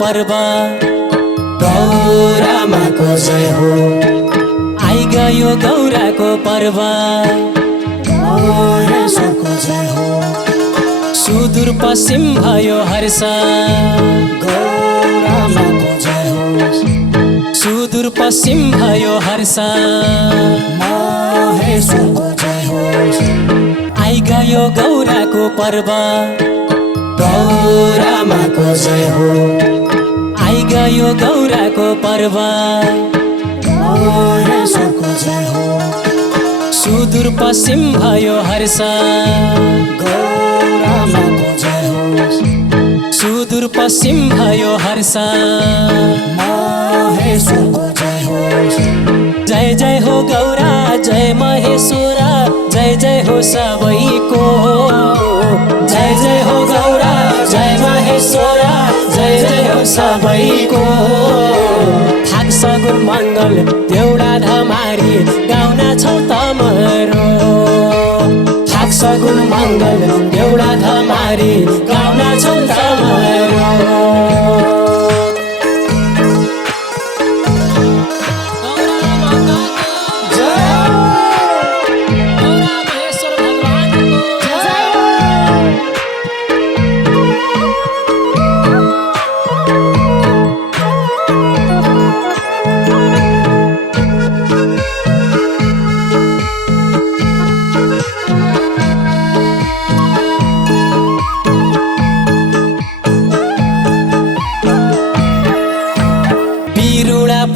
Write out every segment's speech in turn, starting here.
पर्व गौरामाको जय हो। आई गयो गौराको पर्व गौरेश्वरको जय हो। सुदूर पश्चिम भयो हर्ष गौरामाको जय हो। सुदूर पश्चिम भयो हर्ष महेश्वरको जय हो। आई गयो गौराको पर्व गौरामाको जय हो। आई गयो गौराको पर्व गौरेश्वरको जय हो। सुदूर पश्चिम भयो हर्ष गौरामाको जय हो। सुदूर पश्चिम भयो हर्ष महेश्वरको जय हो। जय जय हो गौरा जय महेश्वरा जय जय हो सबैको। जय जय हो गौरा जय महेश्वरा जय जय हो सबैको। थाक सगुन मङ्गल देउडा धमारी गाउन छौ तमरो। थाक सगुन मङ्गल देउडा धमारी गाउन छौ तमरो।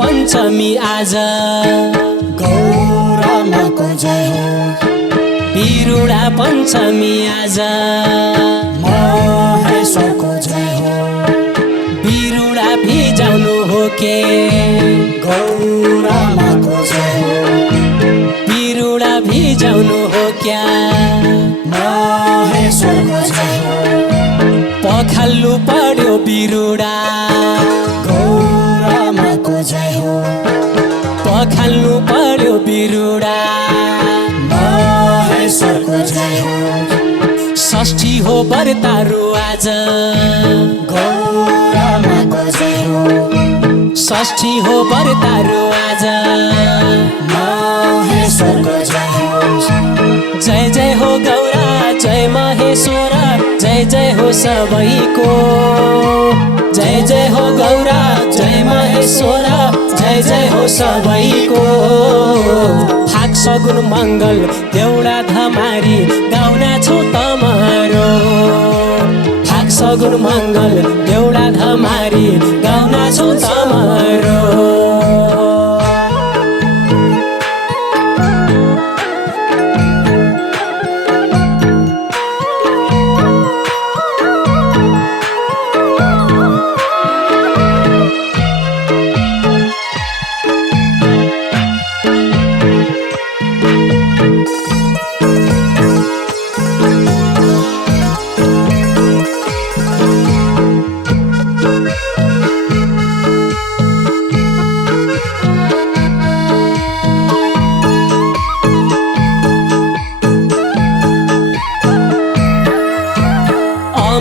पञ्चमी आज गौरामाको जय हो। बिरुडा पञ्चमी आज महेश्वरको जय हो। बिरुडा भिजाउनु हो के गौरामाको जय हो। बिरुडा भिजाउनु हो क्या महेश्वरको जय हो। पखाल्नु पर्यो बिरुडा गौरामाको जय हो। पखाल्नु पर्यो बिरुडा महेश्वरको जय हो। षष्ठी हो व्रतारु आज गौरामाको जय हो। षष्ठी हो व्रतारु आज महेश्वरको जय हो। जय जय हो गौरा जय महेश्वरा जय जय हो सबैको। जय जय हो गौरा जय महेश्वरा जय जय हो सबैको। थाक सगुन मङ्गल देउडा धमारी गाउन छौ तमरो। थाक सगुन मङ्गल देउडा धमारी गाउन छौ तमरो।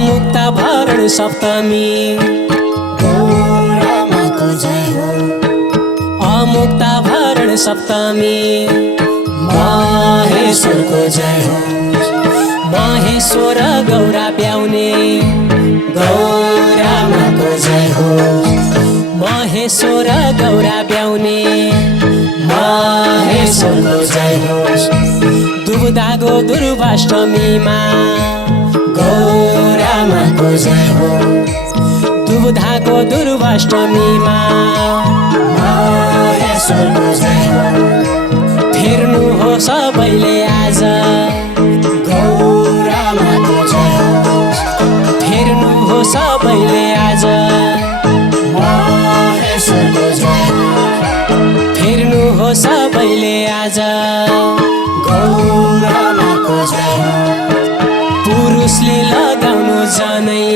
मुक्ता भरण सप्तमी गौरामाको जय हो। अमुक्ता भरण सप्तमी महेश्वरको जय हो। महेश्वर गौरा ब्याउने गौरामाको जय हो। महेश्वर गौरा ब्याउने महेश्वरको जय हो। दुबदागो दुर्वाष्टमीमा गौरामाको जय हो। दुबधाको दुर्वाष्टमीमा महेश्वरको जय हो। फेर्नु हो सबैले आज गौरामाको जय हो। फेर्नु हो सबैले आज महेश्वरको जय हो। फेर्नु हो सबैले आज गौरामाको जय हो। पुरुषले लगाउनु जनै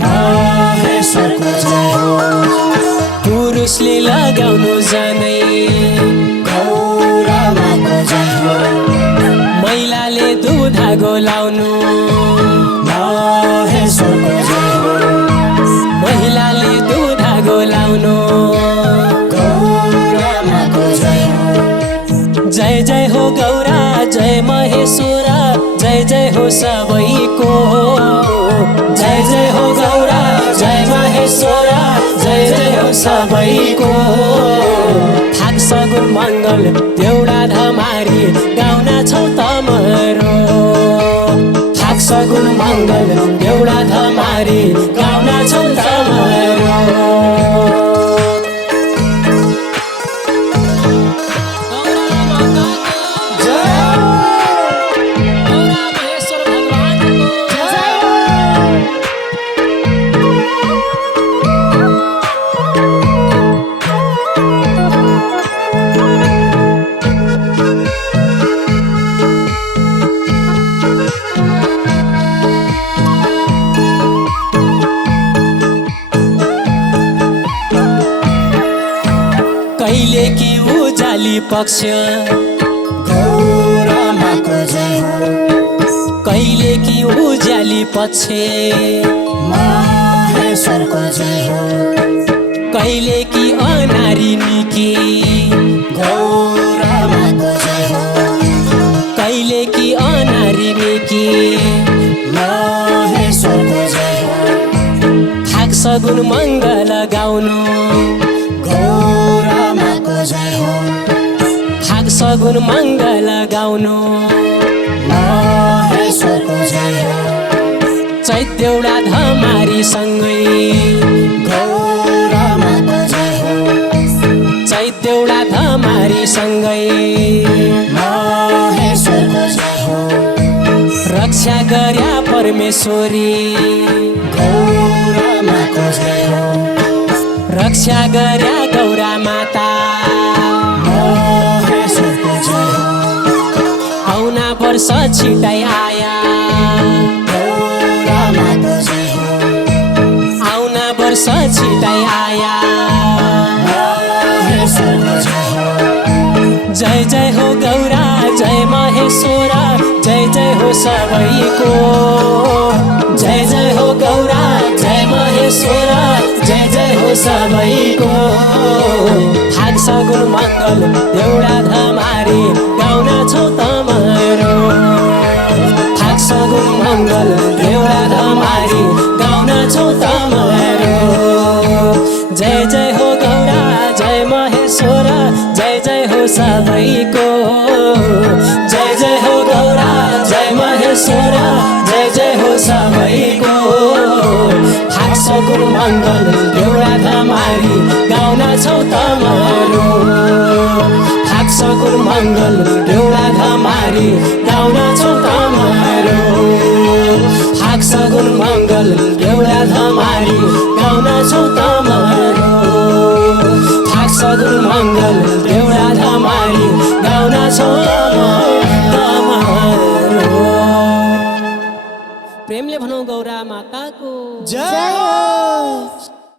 महेश्वरको जय हो। पुरुषले लगाउनु जनै गौरामाको जय हो। महिलाले दुधागो लाउनु महेश्वरको जय हो। मैलाले दुधा गोलाउनु गौरामाको जय हो जय जय हो गौरा जय महेश्वरा जय जय हो सबैको जय जय हो गौरा जय महेश्वरा जय जय हो सबैको थाक सगुन मङ्गल देउडा धमारी गाउन छौ तमरो थाक सगुन मङ्गल देउडा धमारी गाउन छौ तमरो कहिले कि उजाली पक्ष गौरामाको जय हो कहिले कि उज्याली पक्ष महेश्वरको जय हो कहिले कि अनारी निकी गौरामाको जय हो कहिले कि अनारी निकी महेश्वरको जय हो थाक सगुन मङ्गल गाउनु गौरामाको जय हो थाक सगुन मङ्गल गाउनु महेश्वरको जय हो चैत देउडा धमारी सँगै गौरामाको जय हो चैत देउडा धमारी सँगै महेश्वरको जय हो रक्षा गर्या परमेश्वरी गौरामाको जय हो रक्षा गर्या गौरा माता महेश्वरको जय हो आउना वर्ष छिटाइ आया गौरामाको जय हो आउना वर्ष छिटाइ आया महेश्वरको जय हो जय जय हो गौरा जय महेश्वरा जय जय हो सबैको जय जय हो गौरा जय महेश्वरा जय जय हो सबैको थाक सगुन मङ्गल देउडा धमारी गाउन छौ तमरो थाक सगुन मङ्गल देउडा धमारी गाउन छौ तमरो जय जय हो गौरा जय महेश्वरा जय जय हो सबैको जय जय हो गौरा जय महेश्वरा जय जय हो सबैको थाक सगुन मङ्गल देउडा धमारी गाउन छौ तमरो थाक सगुन मङ्गल देउडा धमारी गाउन छौ तमरो थाक सगुन मङ्गल देउडा धमारी गाउन छौ तमरो थाक सगुन मङ्गल देउडा धमारी गाउन छौ तमरो प्रेमले भनौँ गौरा माताको जय हो।